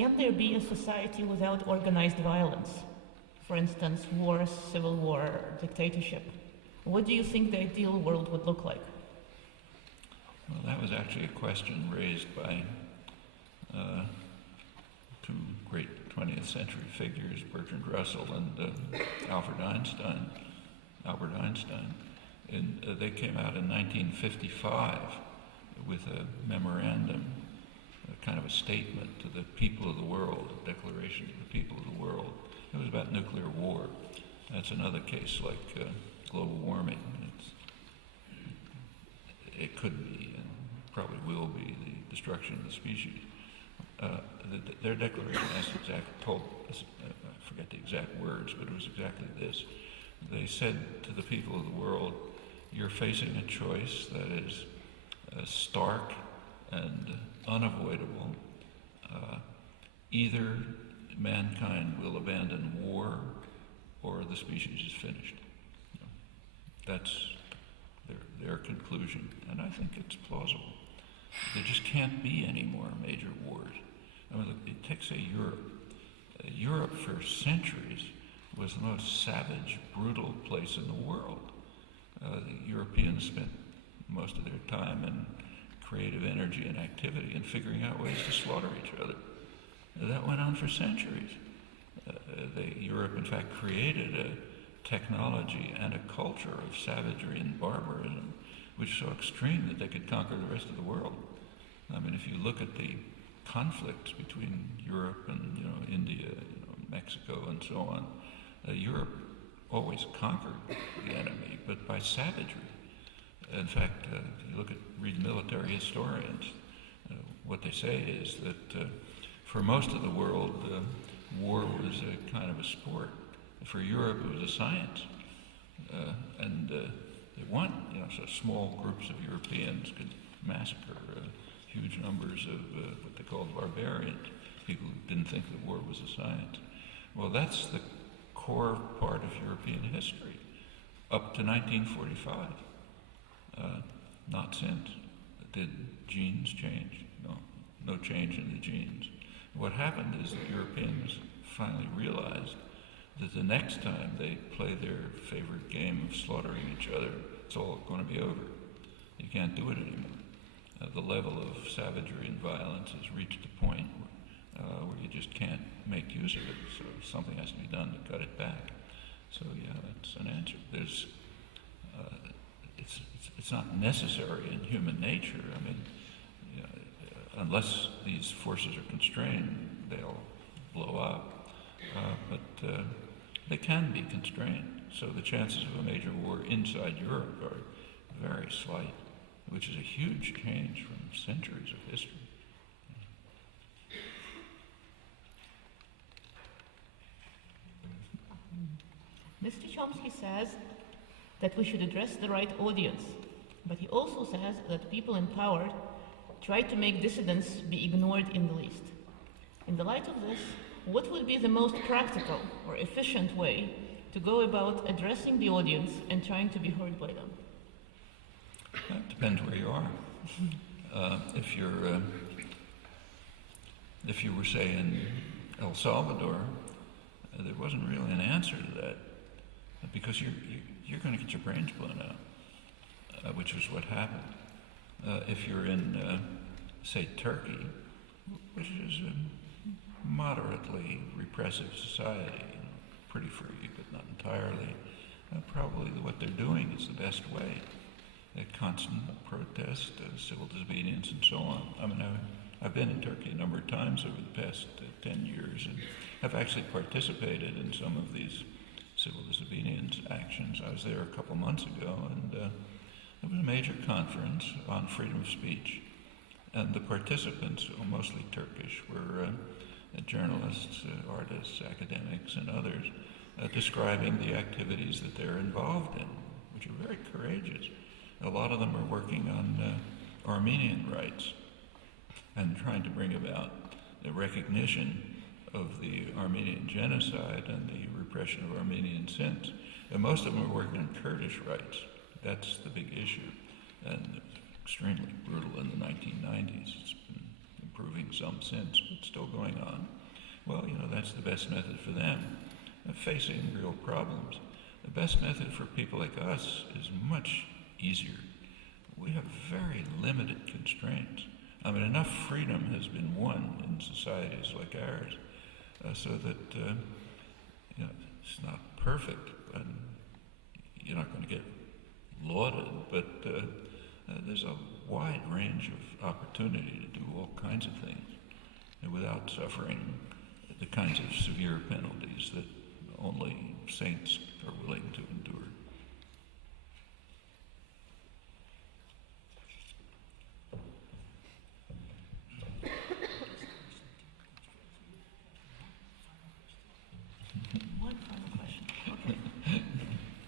can there be a society without organized violence? For instance, wars, civil war, dictatorship. What do you think the ideal world would look like? Well, that was actually a question raised by two great 20th century figures, Bertrand Russell and Albert Einstein. And they came out in 1955 with a memorandum, a kind of a statement to the people of the world, a declaration to the people of the world. It was about nuclear war. That's another case like global warming. It could be, and probably will be, the destruction of the species. Their declaration I forget the exact words, but it was exactly this. They said to the people of the world, you're facing a choice that is stark and unavoidable. Either mankind will abandon war or the species is finished. That's their conclusion, and I think it's plausible. There just can't be any more major wars. I mean, look, take, say, Europe. Europe for centuries was the most savage, brutal place in the world. The Europeans spent most of their time in creative energy and activity and figuring out ways to slaughter each other. That went on for centuries. Europe, in fact, created a technology and a culture of savagery and barbarism, which is so extreme that they could conquer the rest of the world. I mean, if you look at the conflicts between Europe and India, Mexico, and so on, Europe always conquered the enemy, but by savagery. In fact, if you read military historians, what they say is that for most of the world, war was a kind of a sport. For Europe, it was a science, and they won. So small groups of Europeans could massacre huge numbers of what they called barbarians, people who didn't think that war was a science. Well, that's the core part of European history up to 1945. Not since. Did genes change? No change in the genes. What happened is that Europeans finally realized that the next time they play their favorite game of slaughtering each other, it's all going to be over. You can't do it anymore. The level of savagery and violence has reached a point where you just can't make use of it, so something has to be done to cut it back. So yeah, that's an answer. It's not necessary in human nature. I mean, unless these forces are constrained, they'll blow up. But they can be constrained. So the chances of a major war inside Europe are very slight, which is a huge change from centuries of history. Mr. Chomsky says that we should address the right audience, but he also says that people in power try to make dissidents be ignored in the least. In the light of this, what would be the most practical or efficient way to go about addressing the audience and trying to be heard by them? That depends where you are. If you were, say, in El Salvador, there wasn't really an answer to that, because you're going to get your brains blown out, which is what happened. If you're in, say, Turkey, which is a moderately repressive society, pretty free, but not entirely, probably what they're doing is the best way. Constant protest, civil disobedience, and so on. I mean, I've been in Turkey a number of times over the past 10 years, and have actually participated in some of these civil disobedience actions. I was there a couple months ago, and there was a major conference on freedom of speech, and the participants, mostly Turkish, were journalists, artists, academics, and others, describing the activities that they're involved in, which are very courageous. A lot of them are working on Armenian rights and trying to bring about the recognition of the Armenian genocide and the repression of Armenian sins. And most of them are working on Kurdish rights. That's the big issue. And extremely brutal in the 1990s. It's been proving some since, but still going on. Well, that's the best method for them, facing real problems. The best method for people like us is much easier. We have very limited constraints. Enough freedom has been won in societies like ours, so that it's not perfect, and you're not going to get lauded, but there's a wide range of opportunity to do all kinds of things without suffering the kinds of severe penalties that only saints are willing to endure. One final question. Okay.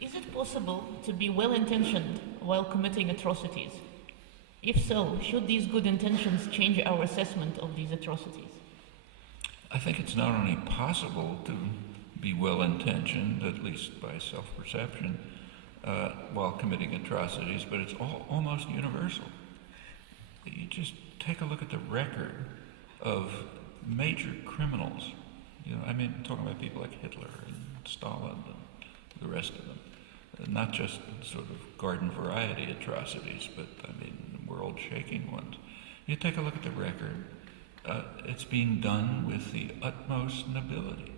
Is it possible to be well-intentioned while committing atrocities? If so, should these good intentions change our assessment of these atrocities? I think it's not only possible to be well-intentioned, at least by self-perception, while committing atrocities, but it's almost universal. You just take a look at the record of major criminals. Talking about people like Hitler and Stalin and the rest of them. Not just sort of garden variety atrocities, but world-shaking ones. You take a look at the record, it's being done with the utmost nobility.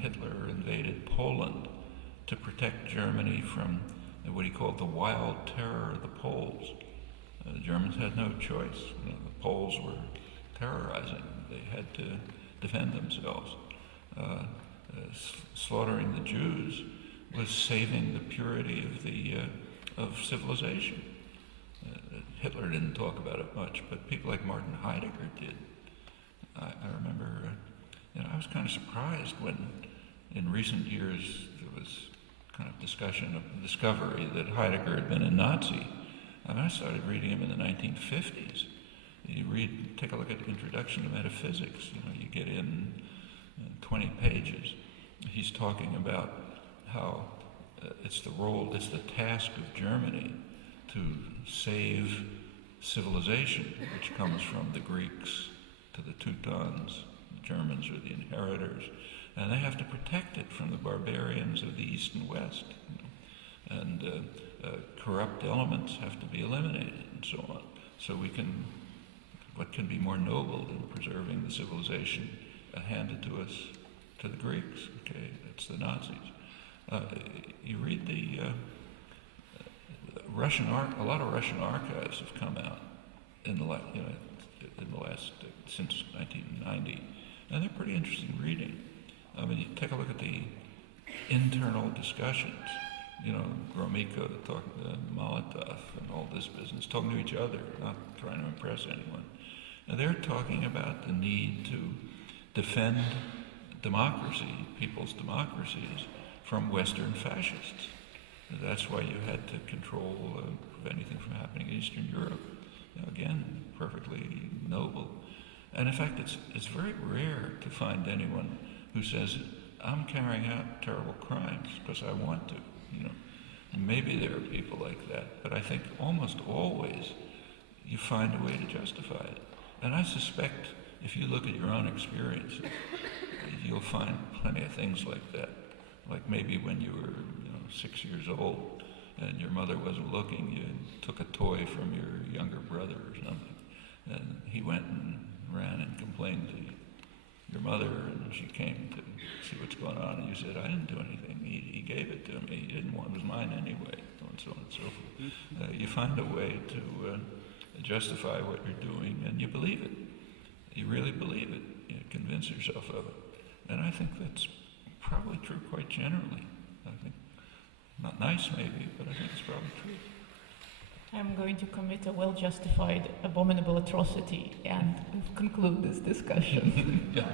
Hitler invaded Poland to protect Germany from what he called the wild terror of the Poles. The Germans had no choice. The Poles were terrorizing. They had to defend themselves. Slaughtering the Jews was saving the purity of civilization. Hitler didn't talk about it much, but people like Martin Heidegger did. I remember, I was kind of surprised when, in recent years, there was kind of discussion of the discovery that Heidegger had been a Nazi. I started reading him in the 1950s. Take a look at the Introduction to Metaphysics. You get in 20 pages. He's talking about how it's the task of Germany to save civilization, which comes from the Greeks to the Teutons. The Germans are the inheritors, and they have to protect it from the barbarians of the East and West. And corrupt elements have to be eliminated, and so on. So what can be more noble than preserving the civilization handed to us, to the Greeks? Okay, it's the Nazis. You read the a lot of Russian archives have come out in the last since 1990, and they're pretty interesting reading. You take a look at the internal discussions. Gromyko talking to Molotov and all this business, talking to each other, not trying to impress anyone. And they're talking about the need to defend democracy, people's democracies, from Western fascists. And that's why you had to control, prevent anything from happening in Eastern Europe. Again, perfectly noble. And in fact, it's very rare to find anyone who says, I'm carrying out terrible crimes because I want to. Maybe there are people like that, but I think almost always you find a way to justify it. And I suspect if you look at your own experiences, you'll find plenty of things like that. Like maybe when you were 6 years old and your mother wasn't looking, you took a toy from your younger brother or something, and he went and ran and complained to your mother, and she came to see what's going on, and you said, I didn't do anything. He gave it to me. He didn't want it. It was mine anyway, and so on and so forth. You find a way to justify what you're doing, and you believe it. You really believe it. You convince yourself of it. And I think that's probably true quite generally. I think, not nice maybe, but I think it's probably true. I'm going to commit a well-justified, abominable atrocity and conclude this discussion. Yeah.